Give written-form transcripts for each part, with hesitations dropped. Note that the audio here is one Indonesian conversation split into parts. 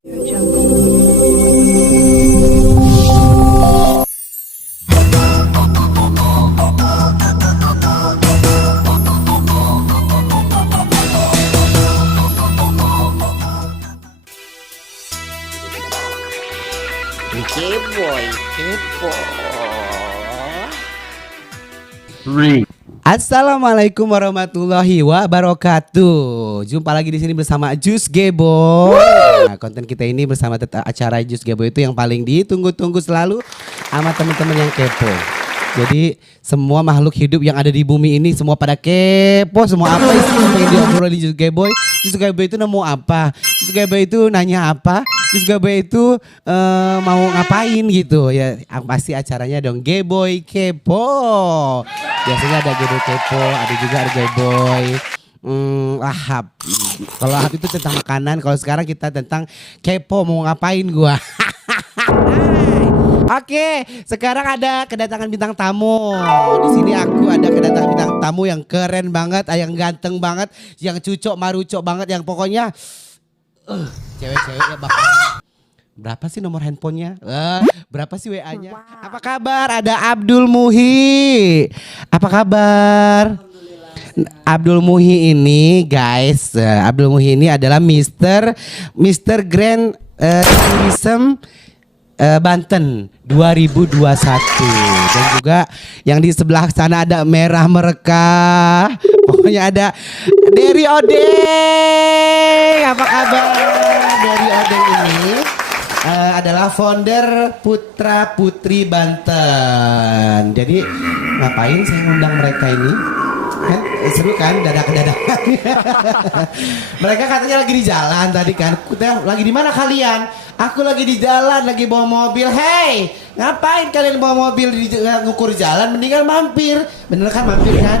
Keboy, kepo. Assalamualaikum warahmatullahi wabarakatuh. Jumpa lagi di sini bersama Just Geboy. Nah, konten kita ini bersama acara Just Geboy itu yang paling ditunggu-tunggu selalu sama teman-teman yang kepo. Jadi semua makhluk hidup yang ada di bumi ini semua pada kepo, semua apa sih yang diobrolin di Just Geboy. Just Geboy itu nemu apa? Just Geboy itu nanya apa? Just Geboy itu mau ngapain gitu ya. Pasti acaranya dong Geboy Kepo. Biasanya ada Geboy Kepo, ada juga ada Geboy Ahab. Kalau Ahab itu tentang makanan, kalau sekarang kita tentang kepo mau ngapain gua. Oke, sekarang ada kedatangan bintang tamu. Di sini aku ada kedatangan bintang tamu yang keren banget, yang ganteng banget, yang cucok marucok banget, yang pokoknya cewek-ceweknya bakal. Berapa sih nomor handphonenya? Berapa sih WA-nya? Apa kabar? Ada Abdul Muhi. Apa kabar? Abdul Muhi ini guys, Abdul Muhi ini adalah Mr. Grand Tourism Banten 2021. Dan juga yang di sebelah sana ada merah mereka. Pokoknya ada Dery Odeng. Apa kabar? Dery Odeng ini adalah founder Putra Putri Banten. Jadi ngapain saya ngundang mereka ini? Kan seru kan dadak-dadakan. Mereka katanya lagi di jalan tadi kan. Lagi di mana kalian? Aku lagi di jalan, lagi bawa mobil. Hey, ngapain kalian bawa mobil ngukur jalan? Mendingan mampir. Bener kan mampir kan?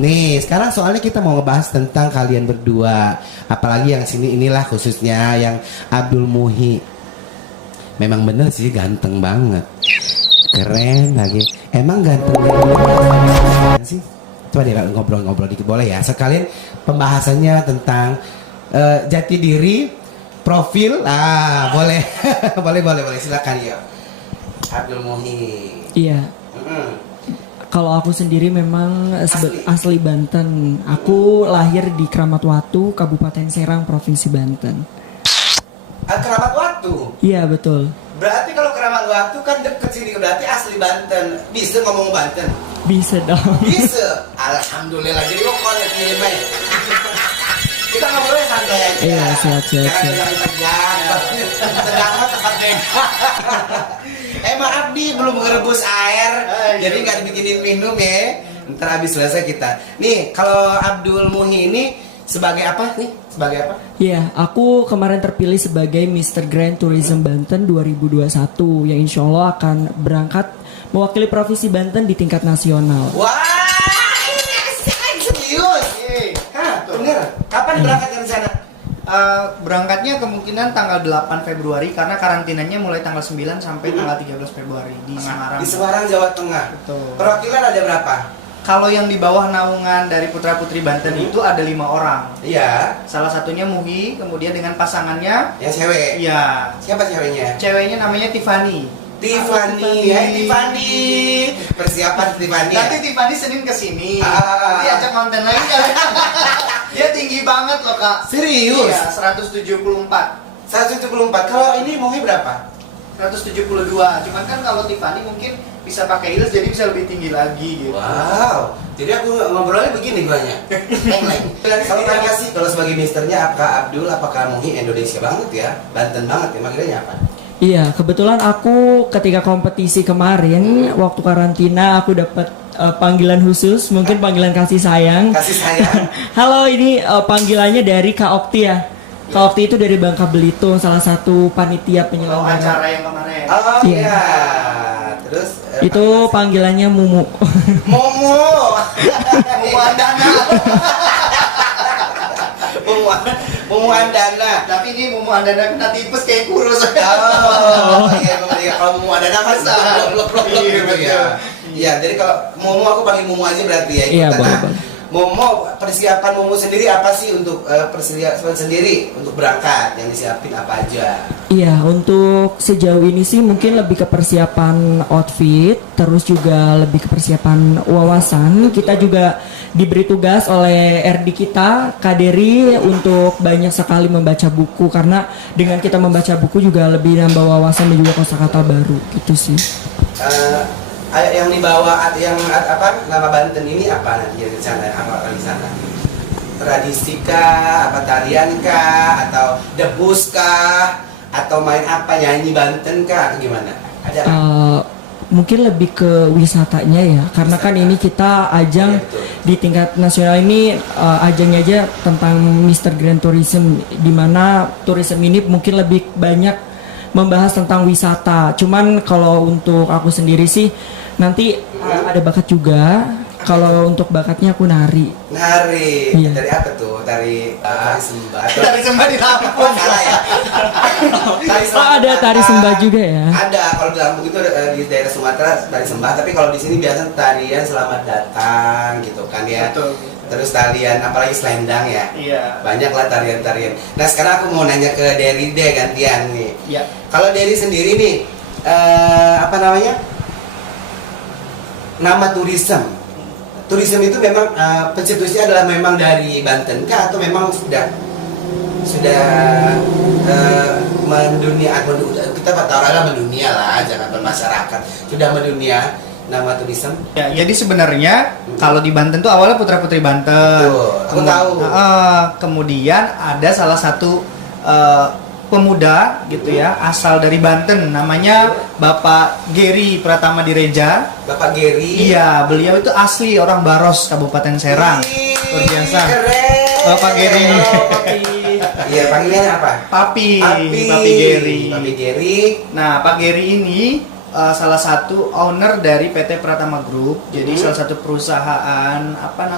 Nih, sekarang soalnya kita mau ngebahas tentang kalian berdua. Apalagi yang sini inilah khususnya yang Abdul Muhi. Memang bener sih ganteng banget. Keren lagi. Emang ganteng sih? Coba deh ngobrol-ngobrol dikit boleh ya. Sekalian pembahasannya tentang jati diri. Profil, boleh, boleh, silakan ya, Abdul Muhi. Iya. Kalau aku sendiri memang asli Banten. Aku lahir di Kramat Watu, Kabupaten Serang, Provinsi Banten. Keramat Watu? Iya betul. Berarti kalau Keramat Watu kan deket sini, berarti asli Banten. Bisa ngomong Banten? Bisa dong. Bisa. Alhamdulillah. Jadi kok kalau kirimnya kita ngobrolnya santai aja. Iya, siap. Tegang tempatnya. Maaf nih belum ngerebus air, jadi nggak dibikinin minum ya. Ntar habis selesai kita. Nih kalau Abdul Muhi ini sebagai apa nih? Sebagai apa? Iya, aku kemarin terpilih sebagai Mr. Grand Tourism Banten 2021 yang insya Allah akan berangkat mewakili Provinsi Banten di tingkat nasional. Wah, serius? Bener? Kapan berangkat ke sana? Berangkatnya kemungkinan tanggal 8 Februari karena karantinanya mulai tanggal 9 sampai tanggal 13 Februari di Semarang. Di Semarang, Jawa Tengah. Betul. Perwakilan ada berapa? Kalau yang di bawah naungan dari Putra Putri Banten itu ada 5 orang. Iya. Salah satunya Muhi, kemudian dengan pasangannya. Yang cewek? Iya. Siapa ceweknya? Ceweknya namanya Tiffany. Tiffany. Hai Tiffany. Persiapan Tiffany. Nanti Tiffany Senin kesini. Nanti ajak konten lagi kali. Dia tinggi banget loh kak. Serius? Iya, 174. 174. Kalau ini Muhi berapa? 172. Cuman kan kalau Tiffany mungkin bisa pakai heels jadi bisa lebih tinggi lagi gitu. Wow. Jadi aku ngobrolnya begini guanya. Kalau tanya sih kalau sebagai misternya apakah Abdul, apakah Muhi Indonesia banget ya? Banten banget ya, manggilnya apa? Iya, kebetulan aku ketika kompetisi kemarin waktu karantina aku dapat panggilan khusus, mungkin panggilan kasih sayang. Kasih sayang. Halo, ini panggilannya dari Kak Okti ya. Kak Okti itu dari Bangka Belitung, salah satu panitia penyelenggara acara yang kemarin. Oh Iya. iya. Terus itu panggilannya Mumu. Momo. Mumu Andana. Mumu Andana. Tapi ini Mumu Andana kena tipes kayak kurus. Oh iya. Kalau Mumu Andana kan blok gitu ya. Iya, jadi kalau Mumu aku panggil Mumu aja berarti ya. Iya, boleh. Momo, persiapan Momo sendiri apa sih untuk persiapan sendiri untuk berangkat, yang disiapin apa aja? Iya, untuk sejauh ini sih mungkin lebih ke persiapan outfit, terus juga lebih ke persiapan wawasan. Kita juga diberi tugas oleh RD kita, Kak Dery, untuk banyak sekali membaca buku, karena dengan kita membaca buku juga lebih nambah wawasan dan juga kosakata baru gitu sih. Yang dibawa yang apa nama Banten ini apa nanti di sana, apa di sana? Tradisi kah, apa tarian kah, atau debus kah, atau main apa, nyanyi Banten kah, atau gimana? Ada mungkin lebih ke wisatanya ya, karena kan ini kita ajang di tingkat nasional ini, ajangnya aja tentang Mr. Grand Tourism, di mana tourism ini mungkin lebih banyak membahas tentang wisata. Cuman kalau untuk aku sendiri sih nanti ada bakat juga. Kalau untuk bakatnya aku nari. Nari, Iya. dari apa tuh? Tari sembah. Tari sembah di Lampung. Salah ya. Tari Oh, ada tari sembah juga ya. Ada, kalau di Lampung itu ada, di daerah Sumatera tari sembah, tapi kalau di sini biasa tarian selamat datang gitu kan ya. Betul. Terus tarian apalagi selendang ya. Iya. Banyak lah tarian-tarian. Nah sekarang aku mau nanya ke Dery deh gantian nih. Iya. Kalau Dery sendiri nih, apa namanya? Nama tourism. Tourism itu memang pencetusnya adalah memang dari Banten kah, atau memang sudah mendunia, kita taruhlah mendunia lah, jangan bermasyarakat, sudah mendunia nama tourism. Ya, jadi sebenarnya kalau di Banten tuh awalnya Putra Putri Banten. Betul, aku tahu. Kemudian ada salah satu pemuda gitu ya, asal dari Banten, namanya Bapak Geri Pratama Direja. Bapak Geri. Iya, beliau itu asli orang Baros, Kabupaten Serang. Luar biasa. Keren. Bapak Geri. Iya, panggilannya apa? Papi Geri. Papi Geri. Nah, Pak Geri ini salah satu owner dari PT Pratama Group. Jadi salah satu perusahaan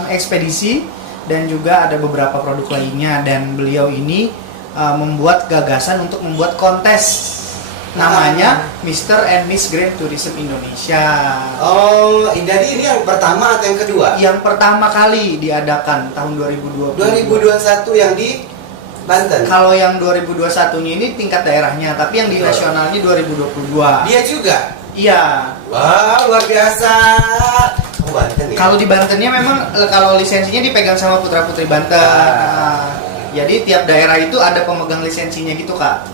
ekspedisi, dan juga ada beberapa produk lainnya, dan beliau ini membuat gagasan untuk membuat kontes namanya Mr. and Miss Grand Tourism Indonesia. Oh, jadi ini yang pertama atau yang kedua? Yang pertama kali diadakan tahun 2020. 2021 yang di Banten. Kalau yang 2021-nya ini tingkat daerahnya, tapi yang di nasionalnya 2022. Dia juga. Iya. Wow, luar biasa. Oh, Banten ya. Kalau di Bantennya memang kalau lisensinya dipegang sama Putra Putri Banten. Jadi tiap daerah itu ada pemegang lisensinya gitu, Kak.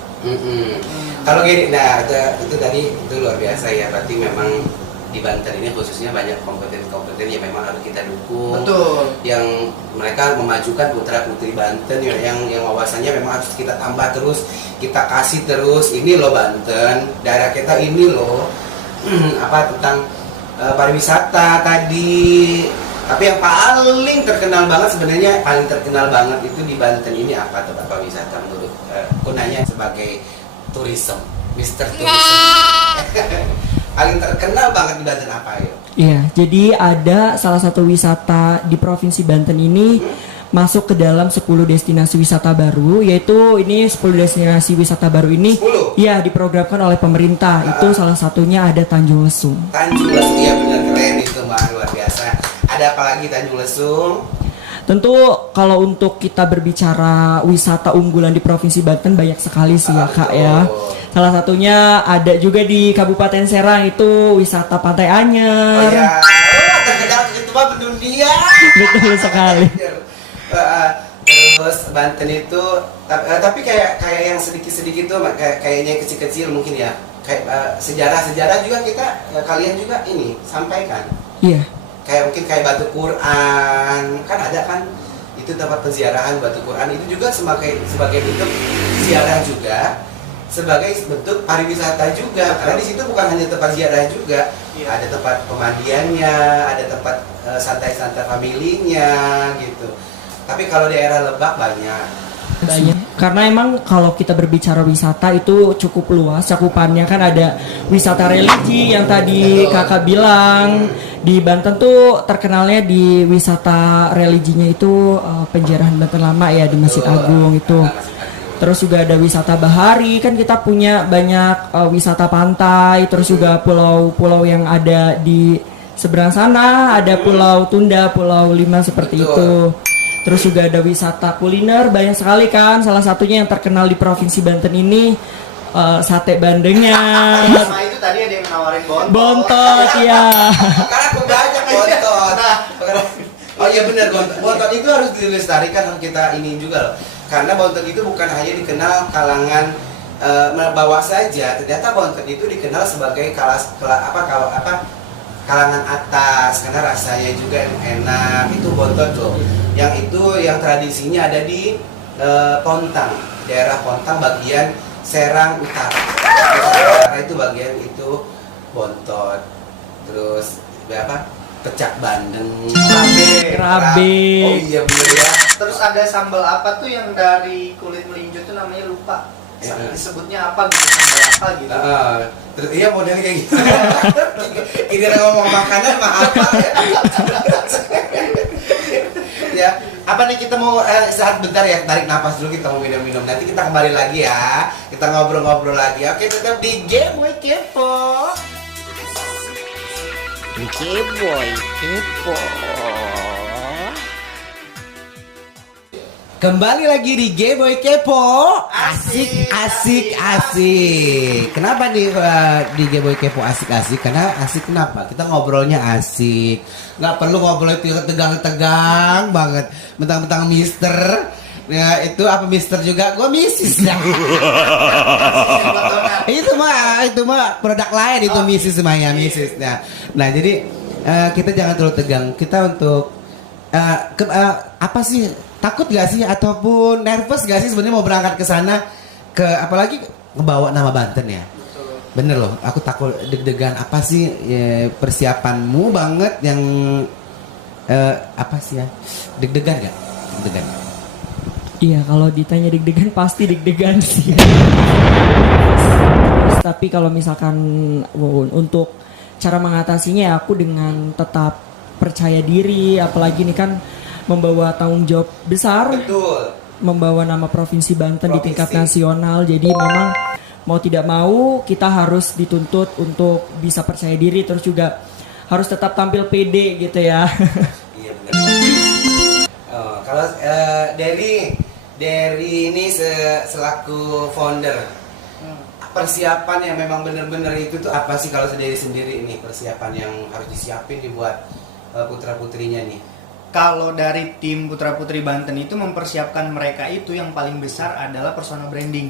Kalau gini, nah itu tadi itu luar biasa ya. Berarti memang di Banten ini khususnya banyak kompeten-kompeten yang memang harus kita dukung. Betul. Yang mereka memajukan putra putri Banten yang wawasannya memang harus kita tambah terus, kita kasih terus. Ini loh Banten, daerah kita ini loh tentang pariwisata tadi. Tapi yang paling terkenal banget sebenarnya, paling terkenal banget itu di Banten ini apa tuh Pak wisata menurut kunanya sebagai tourism, Mr. Tourism. Paling terkenal banget di Banten apa ya? Iya, jadi ada salah satu wisata di Provinsi Banten ini masuk ke dalam 10 destinasi wisata baru, yaitu ini 10 destinasi wisata baru ini 10? ya diprogramkan oleh pemerintah. Itu salah satunya ada Tanjung Lesung. Tanjung Lesung, ya benar, keren itu Mbak, luar biasa. Ada apa lagi Tanjung Lesung? Tentu kalau untuk kita berbicara wisata unggulan di Provinsi Banten banyak sekali sih ya Kak ya. Salah satunya ada juga di Kabupaten Serang, itu wisata Pantai Oh Anyer. ya, terkenal itu Pak mendunia. Betul sekali. Terus Banten itu tapi kayak yang sedikit-sedikit tuh kayaknya kecil-kecil mungkin ya. Kayak sejarah-sejarah juga kita kalian juga ini sampaikan. Iya. Kayak mungkin kayak Batu Quran, kan ada kan itu tempat penziarahan Batu Quran, itu juga sebagai bentuk ziarah juga, sebagai bentuk pariwisata juga. Karena di situ bukan hanya tempat ziarah juga, ada tempat pemandiannya, ada tempat santai-santai familinya gitu. Tapi kalau daerah Lebak banyak. Karena emang kalau kita berbicara wisata itu cukup luas cakupannya, kan ada wisata religi yang tadi kakak bilang. Di Banten tuh terkenalnya di wisata religinya itu penjarahan Banten Lama ya, di Masjid Agung itu. Terus juga ada wisata bahari, kan kita punya banyak wisata pantai, terus juga pulau-pulau yang ada di seberang sana ada Pulau Tunda, Pulau Lima seperti Betul. itu. Terus juga ada wisata kuliner banyak sekali kan. Salah satunya yang terkenal di Provinsi Banten ini sate bandengnya. Sama itu tadi ada yang nawarin bontot. Bontot ya. Karena aku banyak bontot. Oh iya benar, bontot itu harus dilestarikan, harus kita ini juga loh. Karena bontot itu bukan hanya dikenal kalangan bawah saja, ternyata bontot itu dikenal sebagai kalangan atas karena rasanya juga enak. Itu bontot loh. Yang itu yang tradisinya ada di Pontang, daerah Pontang bagian Serang Utara. Utara itu bagian itu bontot. Terus pecak bandeng, Kerabe. Oh iya bener ya. Terus ada sambal apa tuh yang dari kulit melinjo tuh namanya lupa. Disebutnya apa gitu, sambal apa gitu. Terus iya modelnya kayak gitu. Ini ngomong makanan mah apa ya? Ya, apa nih kita mau istirahat bentar ya, tarik napas dulu, kita mau minum-minum. Nanti kita kembali lagi ya. Kita ngobrol-ngobrol lagi. Oke, tetap di Game Boy Kepo. Keboy, kepo. Kembali lagi di Game Boy Kepo. Asik, asik, asik. Kenapa nih di Game Boy Kepo asik-asik? Karena asik kenapa? Kita ngobrolnya asik. Nggak perlu ngobrol itu tegang-tegang banget. Mentang-mentang mister. Ya itu apa mister juga? Gua misis dah. itu mah produk lain itu misis semuanya misis. Nah jadi kita jangan terlalu tegang. Kita untuk apa sih? Takut gak sih ataupun nervous gak sih sebenarnya mau berangkat ke sana, ke apalagi ngebawa nama Banten ya? Bener loh, aku takut deg-degan. Apa sih persiapanmu banget yang apa sih ya? Deg-degan gak? Deg-degan. Iya, kalau ditanya deg-degan pasti deg-degan sih. Tapi kalau misalkan untuk cara mengatasinya aku dengan tetap percaya diri, apalagi ini kan membawa tanggung jawab besar. Betul. Membawa nama Provinsi Banten di tingkat nasional. Jadi memang mau tidak mau kita harus dituntut untuk bisa percaya diri, terus juga harus tetap tampil pede gitu ya. Iya benar. Kalau dari ini selaku founder, persiapan yang memang benar-benar itu tuh apa sih kalau dari sendiri ini persiapan yang harus disiapin dibuat putra putrinya nih? Kalau dari tim Putra Putri Banten itu mempersiapkan mereka itu yang paling besar adalah personal branding.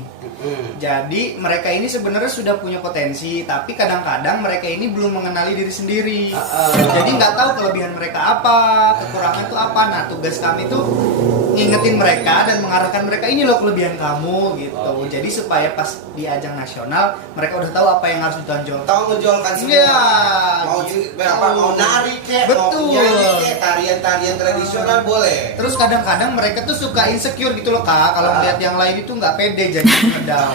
Jadi mereka ini sebenarnya sudah punya potensi, tapi kadang-kadang mereka ini belum mengenali diri sendiri. Jadi nggak tahu kelebihan mereka apa, kekurangan itu apa. Nah tugas kami tuh ngingetin mereka dan mengarahkan mereka, ini loh kelebihan kamu gitu. Jadi supaya pas di ajang nasional mereka udah tahu apa yang harus ditonjol. Tahu menjualkan semua. Iya. Mau nari kek, mau nyanyi kek, tarian-tarian tradisional boleh. Terus kadang-kadang mereka tuh suka insecure gitu loh Kak, kalau melihat yang lain itu nggak pede jadi medal.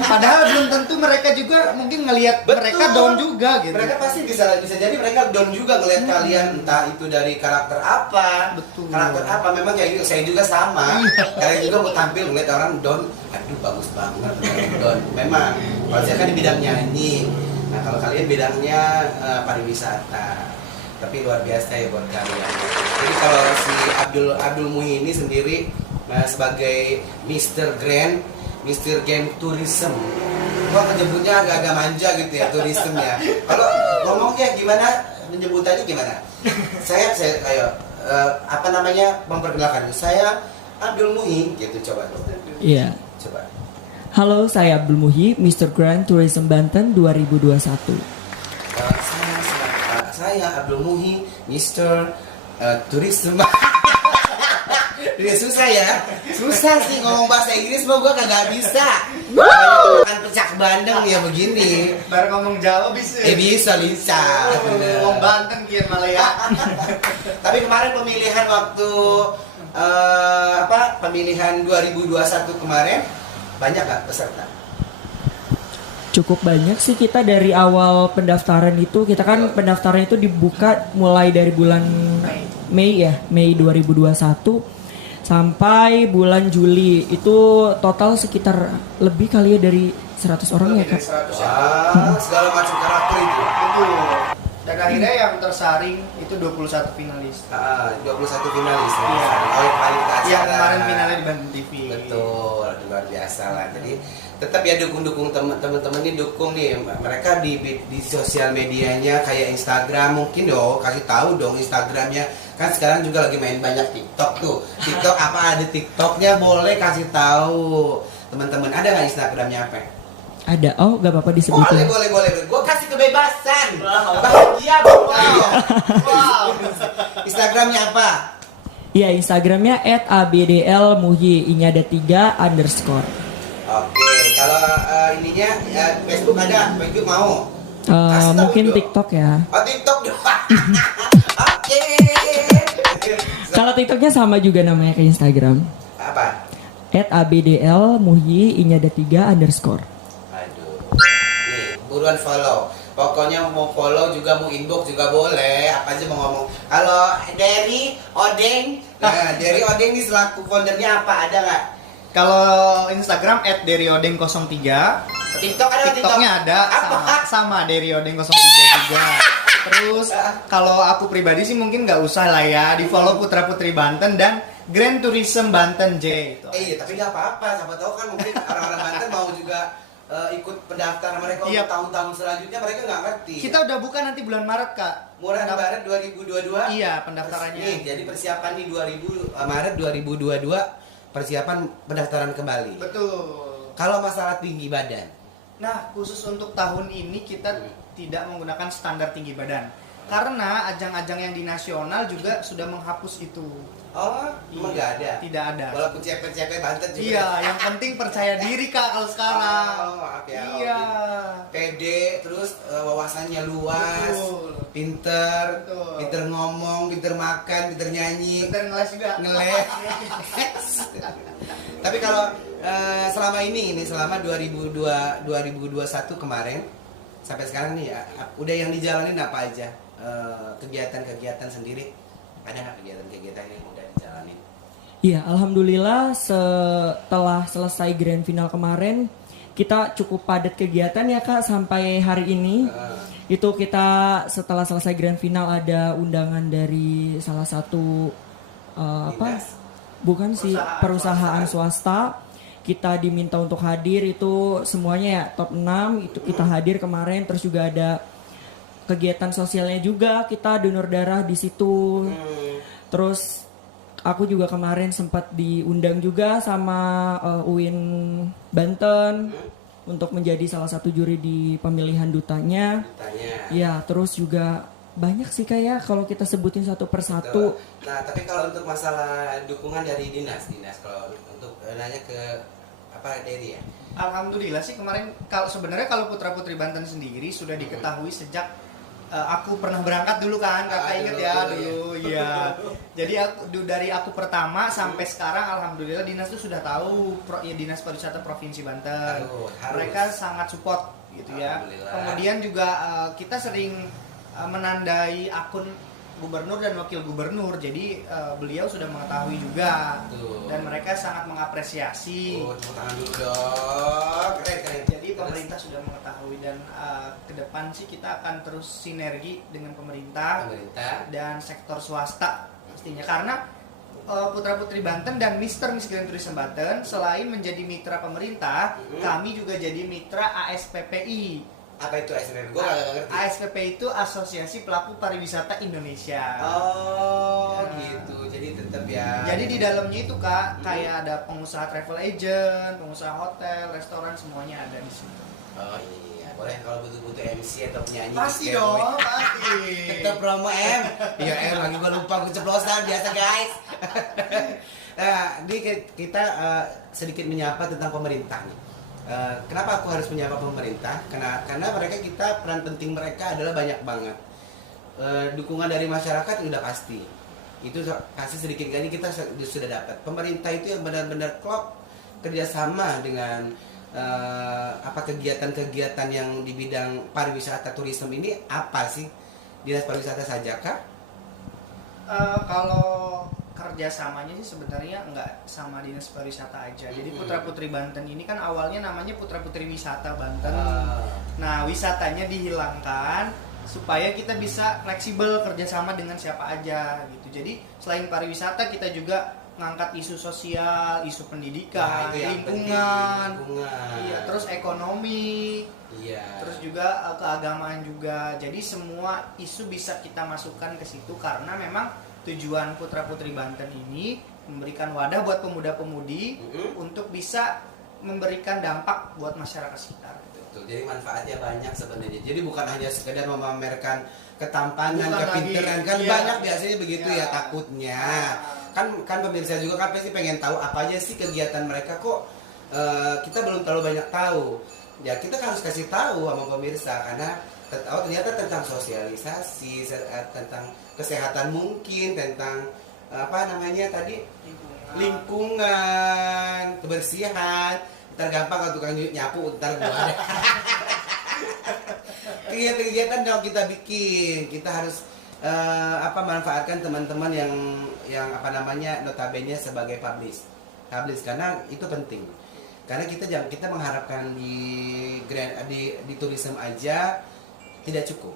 Padahal belum tentu mereka juga mungkin ngelihat mereka down juga gitu. Mereka pasti bisa jadi mereka down juga ngelihat kalian, entah itu dari karakter apa. Betul. Karakter apa, memang kayak saya juga sama. Kalian juga mau tampil ngelihat orang down, aduh bagus banget down. Memang kalau saya kan di bidang nyanyi. Nah kalau kalian bidangnya pariwisata. Tapi luar biasa ya buat kalian. Jadi kalau si Abdul Muhi ini sendiri sebagai Mr. Grand Tourism, gua menyebutnya agak-agak manja gitu ya, tourism ya. Kalau ngomongnya gimana, menyebutannya gimana? Saya kayak apa namanya, memperkenalkan saya Abdul Muhi gitu, coba. Iya. Coba. Halo, saya Abdul Muhi, Mr. Grand Tourism Banten 2021. Saya Abdul Muhi, Mr. Tourism. Ini susah ya, susah sih ngomong bahasa Inggris, mau gue kagak bisa. Kan pecak bandeng ya begini. Baru ngomong Jawa bisa. Bisa. Ngomong Banten kian malah ya. Tapi kemarin pemilihan waktu pemilihan 2021 kemarin banyak gak peserta? Cukup banyak sih. Kita dari awal pendaftaran itu, kita kan pendaftaran itu dibuka mulai dari bulan Mei 2021 sampai bulan Juli. Itu total sekitar lebih kali ya dari 100 orang ya Kak. Wah, segala macam karakter itu. Betul. Dan akhirnya yang tersaring itu 21 finalis. 21 finalis. Iya. Oh, yang kemarin kita Yang acara. kemarin finalnya di Banten TV. Betul, luar biasa lah. Jadi tetap ya dukung teman-teman ini dukung nih mereka di sosial medianya kayak Instagram mungkin dong kasih tahu dong Instagramnya kan sekarang juga lagi main banyak TikTok tuh. TikTok apa ada TikToknya boleh kasih tahu teman-teman, ada nggak Instagramnya apa? Ada. Oh, gak apa-apa disebutin. Boleh. Gue kasih kebebasan. Bahagia pokoknya. Wow. Instagramnya apa? Iya, Instagramnya @abdlmuhyi _. Oke, kalau ininya Facebook ada, Facebook mau? Kasih tahu Mungkin dong. TikTok ya. Oh TikTok dong. Oke. Kalau TikToknya sama juga namanya kayak Instagram. Apa? @abdlmuhyi _. Aduh. Nih, buruan follow. Pokoknya mau follow juga mau inbox juga boleh. Apa aja mau ngomong. Halo, Derry Odeng. Nah, Derry Odeng ini selaku foundernya apa? Ada nggak? Kalau Instagram @deriodeng03. TikTok ada? TikToknya ada sama Deriodeng03 juga. Terus kalau aku pribadi sih mungkin nggak usah lah ya, di follow Putra Putri Banten dan Grand Tourism Banten J itu. Tapi nggak apa-apa. Siapa tahu kan mungkin orang-orang Banten mau juga ikut pendaftaran mereka Iya. untuk tahun-tahun selanjutnya mereka nggak ngerti. Kita udah buka nanti bulan Maret, Kak. Bulan Maret 2022. Iya, pendaftarannya. Nih, jadi persiapan di Maret 2022 persiapan pendaftaran kembali. Betul. Kalau masalah tinggi badan, Nah, khusus untuk tahun ini kita tidak menggunakan standar tinggi badan. Karena ajang-ajang yang di nasional juga sudah menghapus itu. emang nggak ada. Tidak ada. Walaupun CP Banten juga. Iya, yang penting percaya diri, Kak, kalau sekarang. Oke. Iya. Pede, terus wawasannya luas, Betul. pinter, Betul. pinter ngomong, pinter makan, pinter nyanyi, Bentar ngeles juga. ngeles. Tapi kalau selama ini selama 2021 kemarin sampai sekarang nih udah yang dijalanin apa aja kegiatan-kegiatan sendiri, ada nggak kegiatan-kegiatan yang udah dijalanin? Iya, alhamdulillah setelah selesai grand final kemarin kita cukup padat kegiatan ya Kak sampai hari ini. Itu kita setelah selesai grand final ada undangan dari salah satu bukan sih perusahaan swasta. Kita diminta untuk hadir itu semuanya ya top 6 itu kita hadir kemarin, terus juga ada kegiatan sosialnya juga, kita donor darah di situ. Terus aku juga kemarin sempat diundang juga sama UIN Banten untuk menjadi salah satu juri di pemilihan dutanya. Ya, terus juga banyak sih kayak kalau kita sebutin satu persatu. Nah, tapi kalau untuk masalah dukungan dari dinas kalau untuk nanya ke Derry ya. Alhamdulillah sih kemarin sebenarnya kalau Putra Putri Banten sendiri sudah diketahui sejak aku pernah berangkat dulu kan, Kakak inget ya dulu ya. Jadi dari aku pertama sampai sekarang alhamdulillah dinas itu sudah tahu Dinas Pariwisata Provinsi Banten. Mereka sangat support gitu ya. Kemudian juga kita sering menandai akun gubernur dan wakil gubernur, jadi beliau sudah mengetahui juga. Dan mereka sangat mengapresiasi. Tepuk tangan dulu dong. Keren. Jadi pemerintah sudah mengetahui dan ke depan sih kita akan terus sinergi dengan pemerintah dan sektor swasta pastinya, karena Putra Putri Banten dan Miss Grand Tourism Banten selain menjadi mitra pemerintah, kami juga jadi mitra ASPPI. Apa itu ASPPI? Gue nggak ngerti. ASPPI itu Asosiasi Pelaku Pariwisata Indonesia. Gitu. Jadi tetap ya. Jadi di dalamnya itu Kak, kayak ada pengusaha travel agent, pengusaha hotel, restoran, semuanya ada di situ. Oh iya, boleh kalau butuh MC atau penyanyi. Pasti gitu, dong, boy. pasti. Kita promo M. Iya lagi gue lupa keceplosan biasa guys. Nah, ini kita sedikit menyapa tentang pemerintah nih. Kenapa aku harus menyapa pemerintah? Karena kita peran penting mereka adalah banyak banget. Dukungan dari masyarakat udah pasti. Itu pasti sedikit kali kita sudah dapat. Pemerintah itu yang benar-benar klop kerjasama dengan kegiatan-kegiatan yang di bidang pariwisata turisme ini apa sih? Dinas pariwisata saja kah? Kalau kerjasamanya sih sebenarnya nggak sama Dinas Pariwisata aja. Jadi Putra Putri Banten ini kan awalnya namanya Putra Putri Wisata Banten. Nah, wisatanya dihilangkan supaya kita bisa fleksibel kerjasama dengan siapa aja gitu. Jadi selain pariwisata kita juga ngangkat isu sosial, isu pendidikan, Nah, itu yang lingkungan, penting, lingkungan. iya, terus ekonomi, Iya. terus juga keagamaan juga. Jadi semua isu bisa kita masukkan ke situ karena memang tujuan Putra Putri Banten ini memberikan wadah buat pemuda-pemudi untuk bisa memberikan dampak buat masyarakat sekitar. Betul. Jadi manfaatnya banyak sebenarnya. Jadi bukan hanya sekedar memamerkan ketampanan, Bukan kepintaran lagi. kan Iya. banyak biasanya begitu Iya. ya takutnya. Kan pemirsa juga kan pasti pengen tahu apa aja sih kegiatan mereka kok kita belum terlalu banyak tahu. Ya kita harus kasih tahu sama pemirsa karena ternyata tentang sosialisasi, tentang kesehatan mungkin, tentang apa namanya tadi lingkungan, kebersihan. Ntar gampang kalau tukang nyapu ntar gua ada. Kegiatan-kegiatan yang kita bikin, kita harus manfaatkan teman-teman yang apa namanya notabene sebagai publish karena itu penting. Karena kita mengharapkan di tourism aja tidak cukup.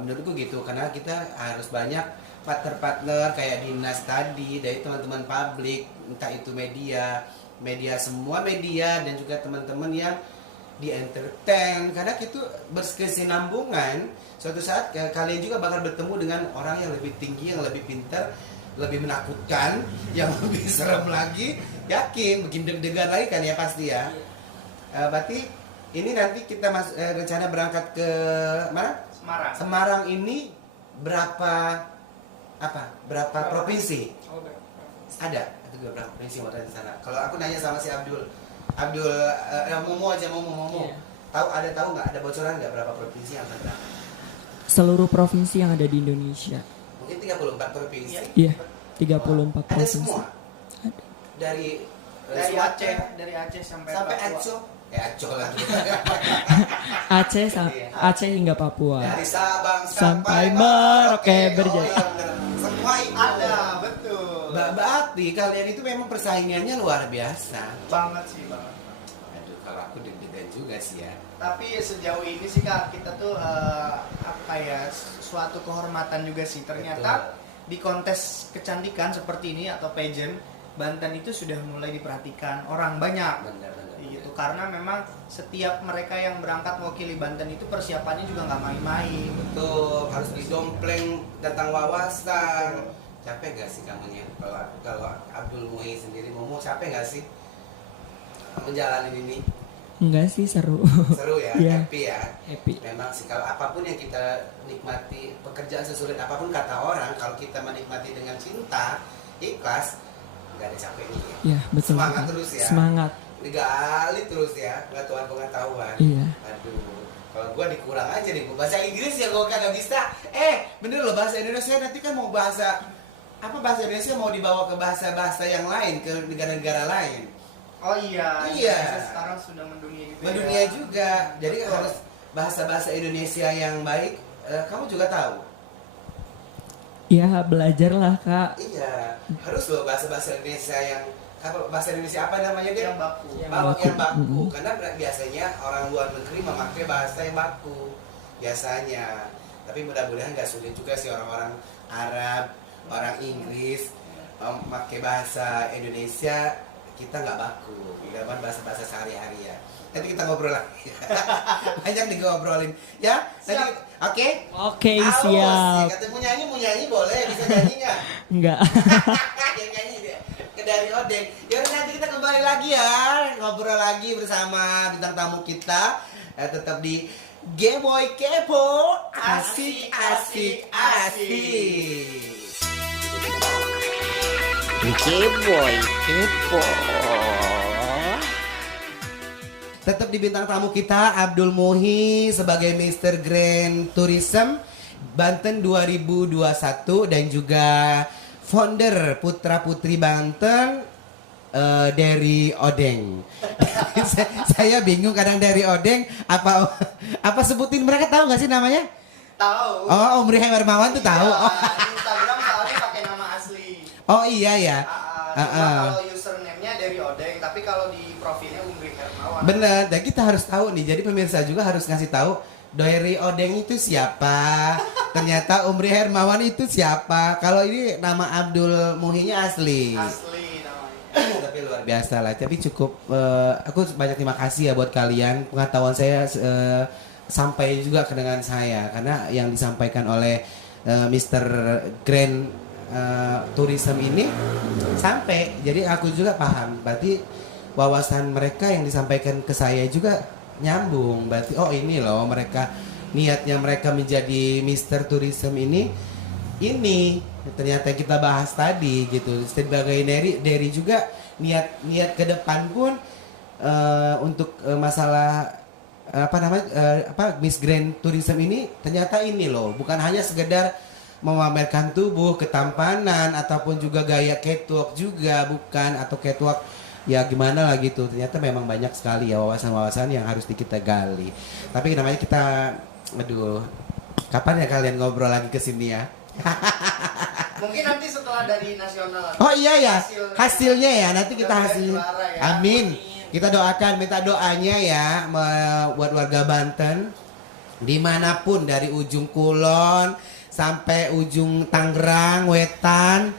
Menurutku gitu karena kita harus banyak partner-partner kayak dinas tadi dari teman-teman publik, entah itu media semua media dan juga teman-teman yang di entertain karena itu berkesinambungan. Suatu saat kalian juga bakal bertemu dengan orang yang lebih tinggi, yang lebih pintar, lebih menakutkan, yang lebih serem lagi. Yakin bikin deg-degan lagi kan ya pasti ya. Berarti ini nanti kita rencana berangkat ke mana? Semarang ini berapa provinsi? Ada berapa provinsi yang ada di sana? Kalau aku nanya sama si Abdul Momo. Iya. Tahu nggak ada bocoran nggak berapa provinsi yang akan berangkat? Seluruh provinsi yang ada di Indonesia. Mungkin 34 provinsi. Iya, 34 Ada provinsi. semua. Ada. Dari Dari Aceh sampai sampai Papua. Aceh lagi. Aceh hingga Papua. Dari Sabang Sampai sampai Merauke Merauke. berjaya. Oh, iya, bener. Semua itu Ada, betul. Berarti kalian itu memang persaingannya luar biasa. Banget sih, banget. Aduh, kalau aku deg-degan juga sih ya. Tapi sejauh ini sih Kak, kita tuh suatu kehormatan juga sih. Ternyata di kontes kecantikan seperti ini atau pageant, Banten itu sudah mulai diperhatikan orang banyak. Benar. Gitu. Karena memang setiap mereka yang berangkat mewakili Banten itu persiapannya juga nggak main-main. Betul, harus didompleng tentang wawasan. Capek gak sih kamunya? Kalau Abdul Muhi sendiri mau capek gak sih menjalani ini? Enggak sih, seru. Seru ya, Iya. happy ya. Happy. Memang sih kalau apapun yang kita nikmati, pekerjaan sesulit apapun kata orang, kalau kita menikmati dengan cinta, ikhlas, nggak ada capeknya. Ya, betul. Semangat betul. terus ya. Semangat. Digali terus ya, pengetahuan pengetahuan. Iya. Aduh, kalau gua dikurang aja nih, bahasa Inggris ya gua kagak bisa. Bener loh bahasa Indonesia nanti kan mau bahasa Indonesia mau dibawa ke bahasa yang lain, ke negara-negara lain. Oh iya. Iya. Indonesia sekarang sudah mendunia juga. Mendunia juga. Jadi Betul. harus bahasa Indonesia yang baik. Kamu juga tahu. Ya, belajarlah, Kak. Iya, harus loh bahasa Indonesia yang bahasa Indonesia apa namanya dia? Yang baku. Yang baku. Mm-mm. Karena biasanya orang luar negeri memakai bahasa yang baku biasanya. Tapi mudah-mudahan nggak sulit juga sih orang-orang Arab, orang Inggris memakai bahasa Indonesia. Kita nggak baku, mudah-mudahan bahasa sehari-hari ya. Nanti kita ngobrol lagi. Banyak ngobrolin ya. Nanti oke? Oke, Awas, siap. Kata mau nyanyi boleh, bisa nyanyi nggak? Enggak. Yang nyanyi deh. Ke dari Odeng. Ya nanti kita kembali lagi ya, ngobrol lagi bersama bintang tamu kita. Tetap di Geboy Kepo, asik. Geboy kepo. Tetap di bintang tamu kita Abdul Muhi sebagai Mr. Grand Tourism Banten 2021 dan juga founder Putra Putri Banten dari Odeng. Saya bingung kadang dari Odeng apa sebutin mereka tahu nggak sih namanya? Tahu. Oh, Om Rihay Warmawan tuh tahu. Ya, Oh. Instagram soalnya pakai nama asli. Oh iya ya. Cuma kalau username-nya dari Odeng, tapi kalau di profilnya Umri Hermawan. Bener, dan kita harus tahu nih. Jadi pemirsa juga harus ngasih tahu Doeri Odeng itu siapa? Ternyata Umri Hermawan itu siapa? Kalau ini nama Abdul Muhinya asli. Asli namanya. Tapi luar biasa lah. Tapi cukup aku banyak terima kasih ya buat kalian. Pengetahuan saya sampai juga ke dengan saya karena yang disampaikan oleh Mr. Grand Tourism ini sampai. Jadi aku juga paham. Berarti wawasan mereka yang disampaikan ke saya juga nyambung. Berarti oh ini loh mereka niatnya mereka menjadi Mr. Tourism ini ternyata kita bahas tadi gitu. Sebagai Derry juga niat ke depan pun untuk masalah Miss Grand Tourism ini ternyata ini loh, bukan hanya sekedar memamerkan tubuh, ketampanan ataupun juga gaya catwalk juga bukan, atau catwalk ya gimana lah gitu. Ternyata memang banyak sekali ya wawasan-wawasan yang harus kita gali. Tapi namanya kita kapan ya kalian ngobrol lagi ke sini ya? Mungkin nanti setelah dari nasional. Oh iya ya, hasilnya ya nanti kita hasil. juara ya. Amin. Kita doakan, minta doanya ya buat warga Banten dimanapun dari ujung Kulon sampai ujung Tangerang, Wetan,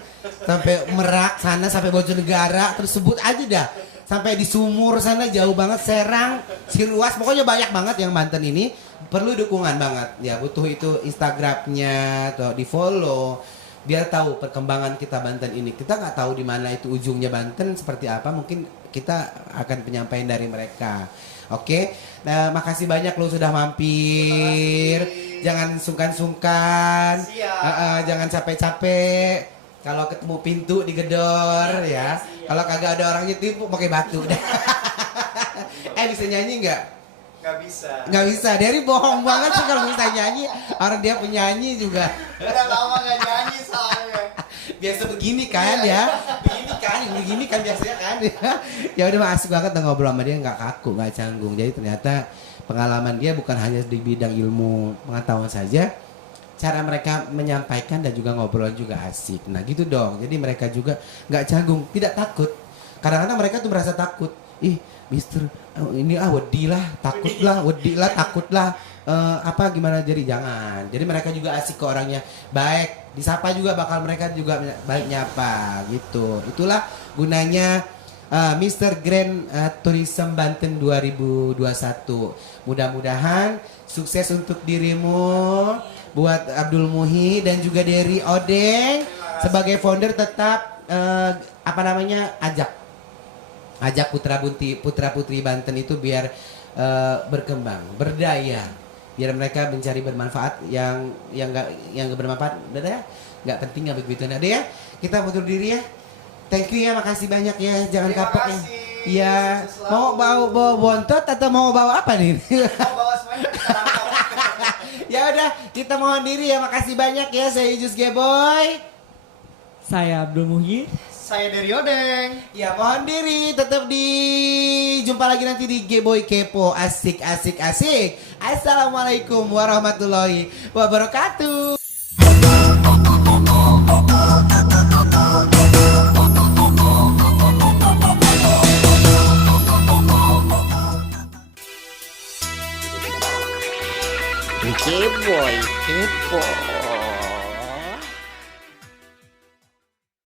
sampai Merak sana, sampai Bojonegara, terus sebut aja dah. Sampai di Sumur sana jauh banget, Serang, Siruas, pokoknya banyak banget yang Banten ini perlu dukungan banget. Ya butuh itu Instagramnya atau di follow biar tahu perkembangan kita Banten ini. Kita nggak tahu di mana itu ujungnya Banten seperti apa, mungkin kita akan penyampaian dari mereka. Oke, nah makasih banyak lo sudah mampir. Jangan sungkan-sungkan, jangan capek-capek. Kalau ketemu pintu digedor ya. Kalau kagak ada orangnya tipu pakai batu. Bisa nyanyi nggak? Nggak bisa. Nggak bisa. Dari bohong banget sih kalau bisa nyanyi. Orang dia penyanyi juga. Udah lama nggak nyanyi soalnya. Biasa begini kan ya. Begini kan biasanya kan. Ya udah asik banget ngobrol sama dia, nggak kaku, nggak canggung. Jadi ternyata pengalaman dia bukan hanya di bidang ilmu pengetahuan saja. Cara mereka menyampaikan dan juga ngobrol juga asik. Nah gitu dong. Jadi mereka juga nggak canggung, tidak takut. Kadang-kadang mereka tuh merasa takut. Ih, Mister, ini wedi lah, takut lah. Gimana jadi jangan. Jadi mereka juga asik ke orangnya, baik. Disapa juga bakal mereka juga baik nyapa gitu. Itulah gunanya Mr. Grand Tourism Banten 2021. Mudah-mudahan sukses untuk dirimu, buat Abdul Muhi dan juga Derry Odeng sebagai founder tetap ajak putra putri Banten itu biar berkembang, berdaya, biar mereka mencari bermanfaat yang nggak bermanfaat, udah ya, nggak penting nggak begitu. Nah deh ya, kita mundur diri ya. Thank you ya, makasih banyak ya, jangan kapok ya. Iya, mau bawa bontot atau mau bawa apa nih? Mau bawa semuanya. Ya udah, kita mohon diri ya, makasih banyak ya. Saya Ijus Geboy. Saya Abdul Muhi. Saya dari Odeng. Ya mohon diri, tetap jumpa lagi nanti di Geboy Kepo. Asik. Assalamualaikum warahmatullahi wabarakatuh. Geboy Kepo.